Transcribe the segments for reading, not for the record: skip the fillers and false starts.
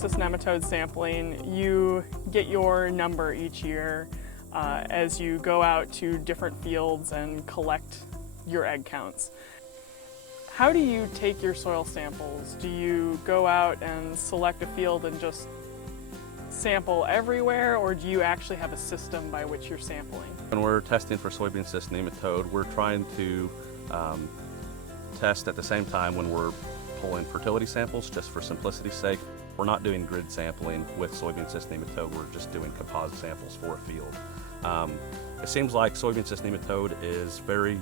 cyst nematode sampling, you get your number each year as you go out to different fields and collect your egg counts. How do you take your soil samples? Do you go out and select a field and just sample everywhere, or do you actually have a system by which you're sampling? When we're testing for soybean cyst nematode, we're trying to test at the same time when we're pulling fertility samples, just for simplicity's sake. We're not doing grid sampling with soybean cyst nematode, we're just doing composite samples for a field. It seems like soybean cyst nematode is very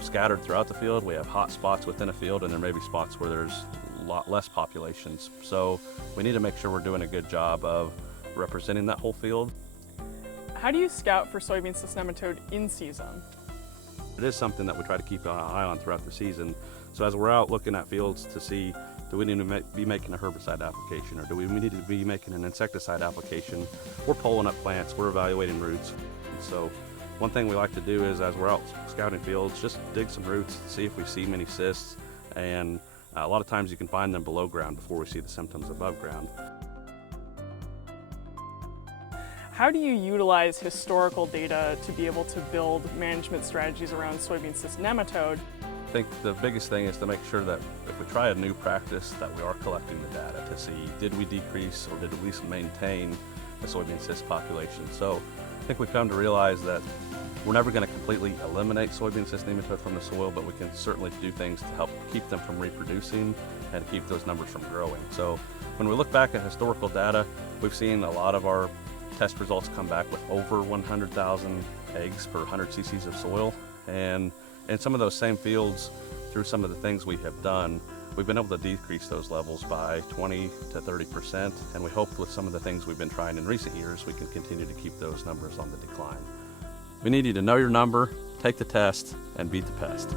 scattered throughout the field. We have hot spots within a field, and there may be spots where there's a lot less populations. So we need to make sure we're doing a good job of representing that whole field. How do you scout for soybean cyst nematode in season? It is something that we try to keep an eye on throughout the season. So as we're out looking at fields to see, do we need to be making a herbicide application, or do we need to be making an insecticide application? We're pulling up plants, we're evaluating roots. And so one thing we like to do is, as we're out scouting fields, just dig some roots, see if we see many cysts, and a lot of times you can find them below ground before we see the symptoms above ground. How do you utilize historical data to be able to build management strategies around soybean cyst nematode? I think the biggest thing is to make sure that if we try a new practice, that we are collecting the data to see, did we decrease or did we at least maintain the soybean cyst population? So I think we've come to realize that we're never going to completely eliminate soybean cyst nematode from the soil, but we can certainly do things to help keep them from reproducing and keep those numbers from growing. So when we look back at historical data, we've seen a lot of our test results come back with over 100,000 eggs per 100 cc's of soil. And in some of those same fields, through some of the things we have done, we've been able to decrease those levels by 20 to 30%. And we hope with some of the things we've been trying in recent years, we can continue to keep those numbers on the decline. We need you to know your number, take the test, and beat the pest.